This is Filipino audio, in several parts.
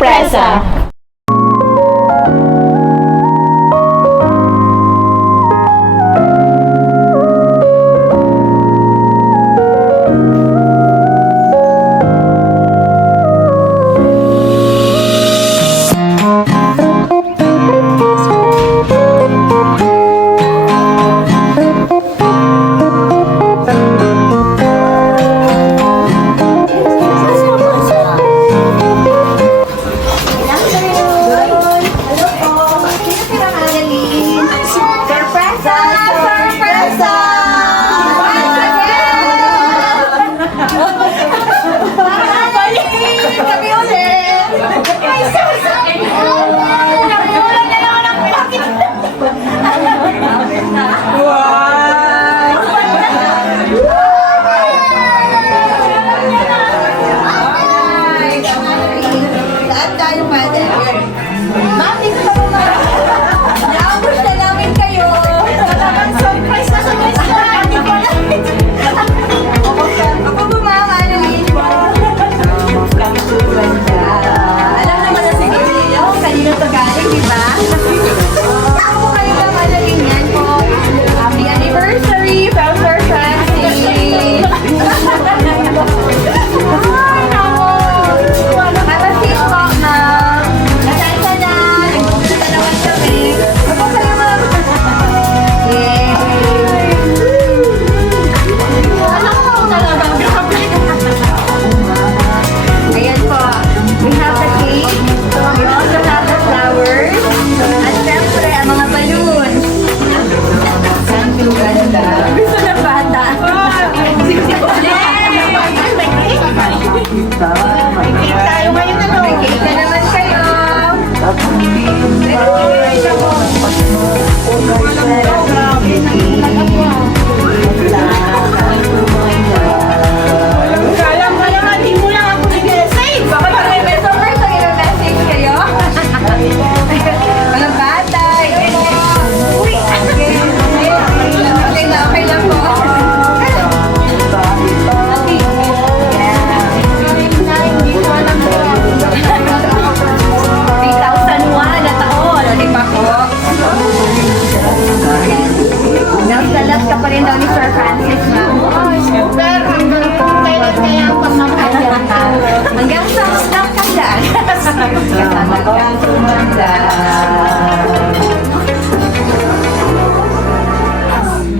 sorpresa!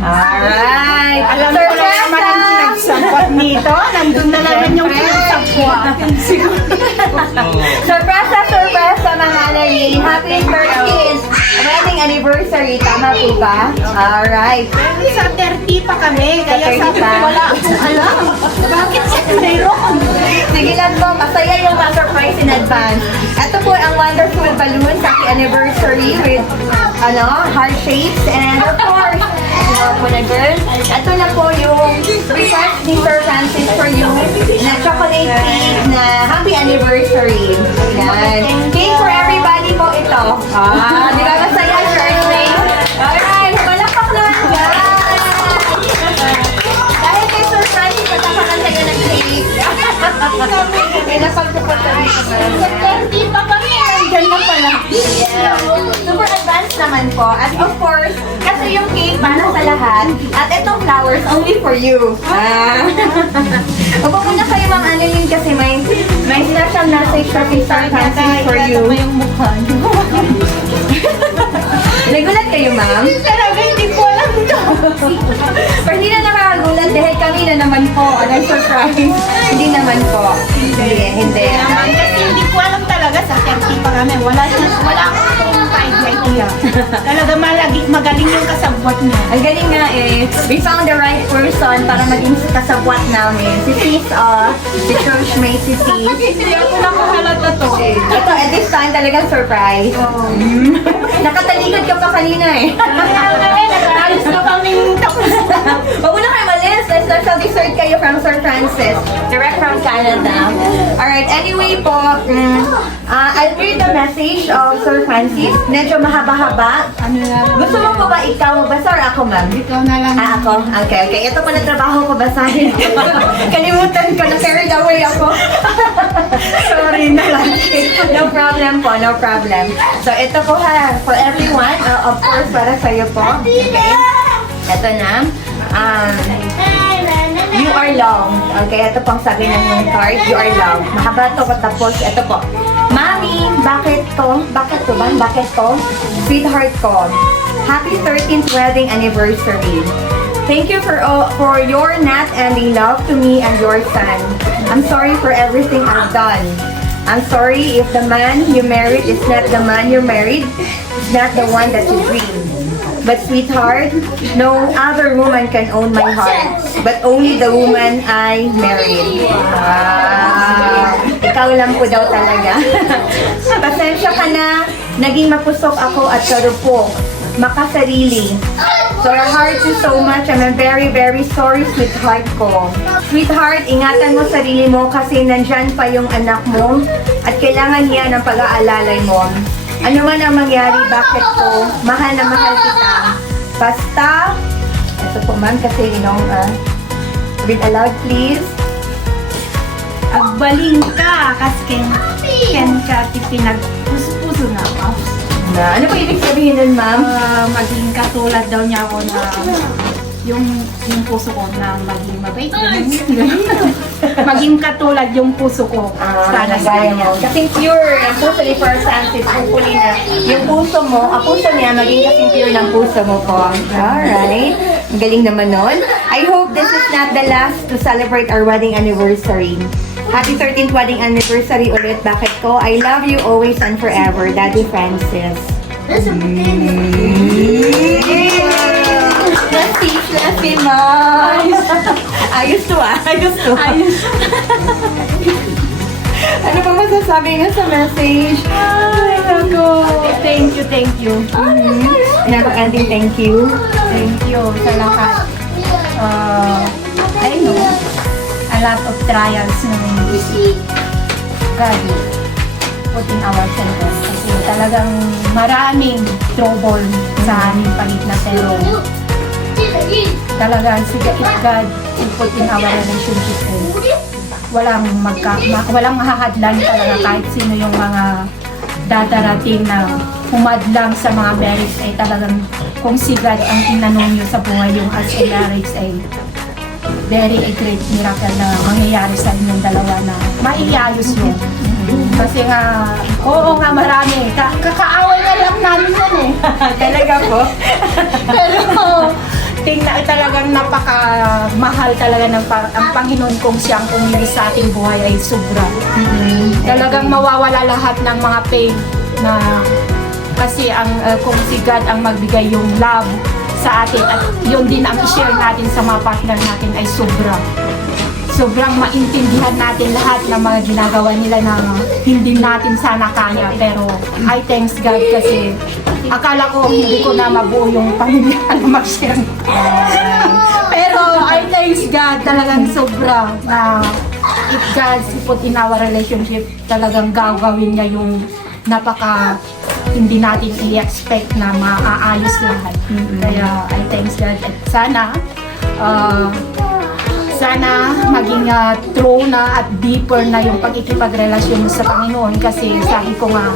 Alright! Alam ko na naman ang nagsagwat nito. Nandun na naman yung pinasagwat. Surpresa mga Annalyn! Happy birthday! Wedding anniversary, tama po ba? Alright. Sa 30 pa kami, kaya Sa 30 sabi ko pa? wala akong alam. Bakit siya mayroon? Sige lang po, masaya yung surprise in advance. Ito po ang wonderful balloon sa anniversary with heart shapes and of course, po na girl. Ito na po yung request ni Sir Francis for you na chocolate cake na happy anniversary. Yan. Cake for everybody po ito. Di ba masaya, Shirley? Alright, malakpak naman guys! Dahil kay Sir Francis, matapakan tayo ng cake. Pinapagpapatabi ko na. Sa 30 pa kami, nandyan na pala. Yeah. Super advanced naman po. At of course, kasi yung cake para sa lahat. At itong flowers only for you. Upo muna kayo mga Annalyn kasi may special message from Sir Francis for you. yung mukha niyo. Nagulat kayo, ma'am? Talaga, hindi ko alam ito. Pero hindi na nakakagulat dahil kami na naman po ang surprise. Hindi naman po. Hindi. Naman kasi hindi ko alam talaga sa 30 pa kami. Wala akong kahit idea. Talaga magaling yung kasabwat niya. Ang galing nga eh. We found the right person para maging kasabwat namin. Si Sis, si Churchmate, si Sis. Hindi ako nakahalata to. Ito, at this time, talagang surprise. Nakatalikod ka pa kanina eh. Kaya nga nag-aalis na kaming tapos. Huwag mo na kayo malis. Let's special dessert kayo from Sir Francis. Direct from Canada. Alright, anyway po, I'll read the message of Sir Francis. Medyo mahaba-haba. Ano na? Gusto mo po ba ikaw magbasa or ako, ma'am? Ikaw na lang. Ako? Okay. Ito pa na trabaho ko basahin. Kalimutan ko na carried away ako. Sorry na lang. No problem po, no problem. So, ito po ha, for everyone, of course, para sa'yo po. Okay. Ito na. You are loved. Okay, ito pong sabi ng yung card. You are loved. Mahaba to tapos ito po. Mami, bakit to? Bakit to ba? Bakit to? Sweetheart ko. Happy 13th wedding anniversary. Thank you for your not ending love to me and your son. I'm sorry for everything I've done. I'm sorry if the man you married is not the man you married. It's not the one that you dreamed. But sweetheart, no other woman can own my heart, but only the woman I married. Ikaw lang po daw talaga. Pasensya ka na, naging mapusok ako at karupok, makasarili. So I hurt you so much and I'm very, very sorry, sweetheart ko. Sweetheart, ingatan mo sarili mo kasi nandyan pa yung anak mo at kailangan niya ng pag-aalalay mo. Ano man ang mangyari, bakit ko, mahal na mahal kita. Basta, ito po ma'am kasi read aloud please. Agbaling ka, kasi ken ka pinagpuso-puso na ako. Ano po ibig sabihin nun ma'am? Maging katulad daw niya ako na yung puso ko na maging mabait. Maging katulad yung puso ko. Sana gaya mo. Kasing pure ang puso ni Sir Francis. Hopefully na yung puso mo, ang puso niya maging kasing pure ng puso mo po. Alright. Ang galing naman nun. I hope this is not the last to celebrate our wedding anniversary. Happy 13th wedding anniversary ulit. Bakit ko? I love you always and forever, Daddy Francis. Lassi, ma'am. Ayos to. Ano pa masasabi nga sa message? Ay, ako. Thank you. Never-ending thank you. Thank you sa lahat. I know, a lot of trials ng God put in our center. Kasi talagang maraming trouble sa aming paligid pero talagang si God put in our relationship. Walang mahahadlan talaga kahit sino yung mga dadarating na humadlang sa mga marriage ay talagang kung si God ang tinanong nyo sa buhay yung as a marriage ay very a great miracle na mangyayari sa inyong dalawa na maiayos yun. Kasi nga, oo nga marami. Kakaaway na lang namin yun eh. Talaga po? Pero talagang napakamahal talaga ng ang Panginoon kung siyang pumili sa ating buhay ay sobra. Talagang mawawala lahat ng mga pain na kasi kung si God ang magbigay yung love sa atin at yun din ang i-share natin sa mga partner natin ay sobrang maintindihan natin lahat ng mga ginagawa nila na hindi natin sana kaya pero I thanks God kasi akala ko hindi ko na mabuo yung pamilya na mag-share. Pero I thanks God talagang sobra na if God put in our relationship talagang gagawin niya yung hindi natin i-expect na maaayos lahat. Kaya I thanks God at sana maging true na at deeper na yung pagkikipagrelasyon mo sa Panginoon kasi sabi ko nga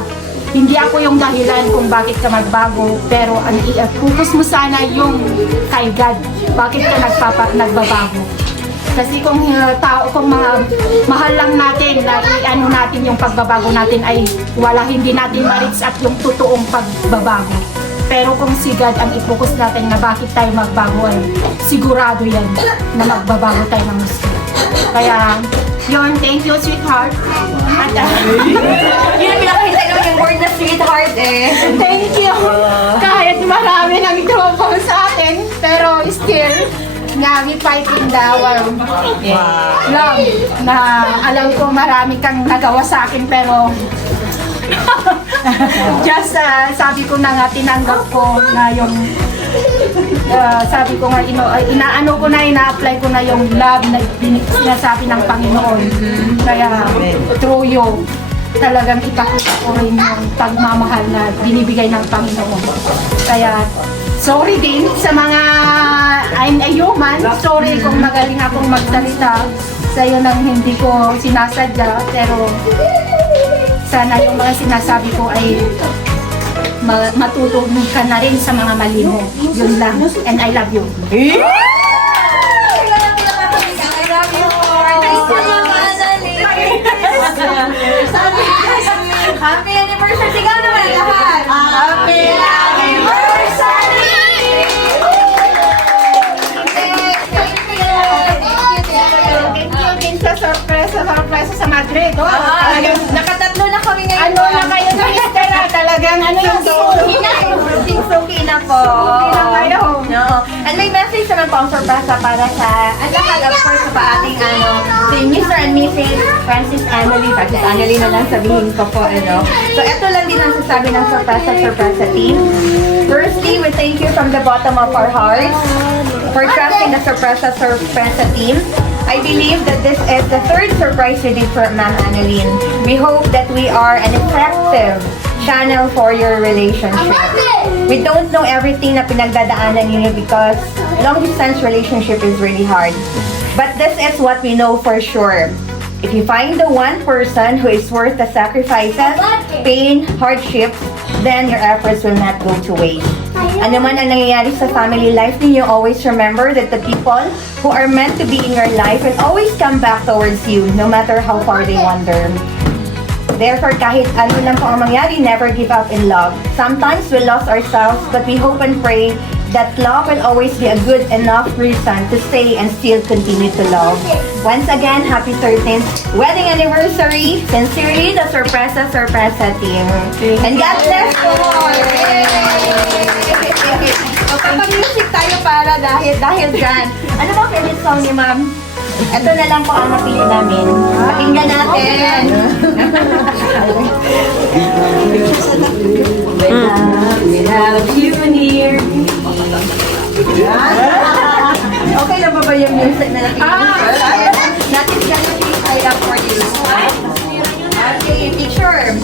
hindi ako yung dahilan kung bakit ka magbago pero ang focus mo sana yung kay God bakit ka nagbabago. Kasi kung mga mahal lang natin na i-ano natin yung pagbabago natin ay hindi natin ma-reach at yung totoong pagbabago. Pero kung si God ang i-focus natin na bakit tayo magbago ay sigurado yan na magbabago tayo ng gusto. Kaya yun, thank you sweetheart. At Yun ang pinakahintay naman yung word na sweetheart eh. thank you. Kahit marami nang trouble sa atin pero still na we fighting the our love na alam ko marami kang nagawa sa akin pero just sabi ko na nga tinanggap ko na yung sabi ko nga, inaano ko na, ina-apply ko na yung love na sinasabi ng Panginoon. Kaya, through you, talagang ipakita ko rin yung pagmamahal na binibigay ng Panginoon. Kaya, sorry din sa mga I'm a human. Sorry kung magaling akong magsalita sa iyo nang hindi ko sinasadya. Pero, sana yung mga sinasabi ko ay matutulong ka na rin sa mga mali mo. Yun lang. And I love you. I love you more. Thank you naman, Happy anniversary! Sigaw naman lahat! Happy anniversary! Thank you din sa sorpresa sa Madrid. Nakatatlo na kami ngayon. Ano na kayo na mister na talagang ano yung Suki na. Suki na po. Suki na kayo. No. And may message naman po ang sorpresa para sa lahat, of course, sa ating si Mr. and Mrs. Francis Emily. Francis Emily na lang sabihin ko po, So, ito lang din ang sasabi ng sorpresa team. Firstly, we thank you from the bottom of our hearts for trusting the sorpresa team. I believe that this is the third surprise we did for Ma'am Annalyn. We hope that we are an effective channel for your relationship. We don't know everything na pinagdadaanan niyo because long distance relationship is really hard. But this is what we know for sure. If you find the one person who is worth the sacrifices, pain, hardships, then your efforts will not go to waste. Ano man ang nangyayari sa family life niyo, always remember that the people who are meant to be in your life will always come back towards you, no matter how far they wander. Therefore, kahit ano lang po ang mangyari, never give up in love. Sometimes we lost ourselves, but we hope and pray that love will always be a good enough reason to stay and still continue to love. Once again, happy 13th wedding anniversary. Sincerely, the Sorpresa team. And God bless you all. Kapag-music tayo para dahil dyan. Ano ba favorite song ni Ma'am? Ito na lang po ang napili namin. Pakinggan natin. Without you near. Okay na ba yung music na napili? Natin siya na I love for you. Okay, teacher.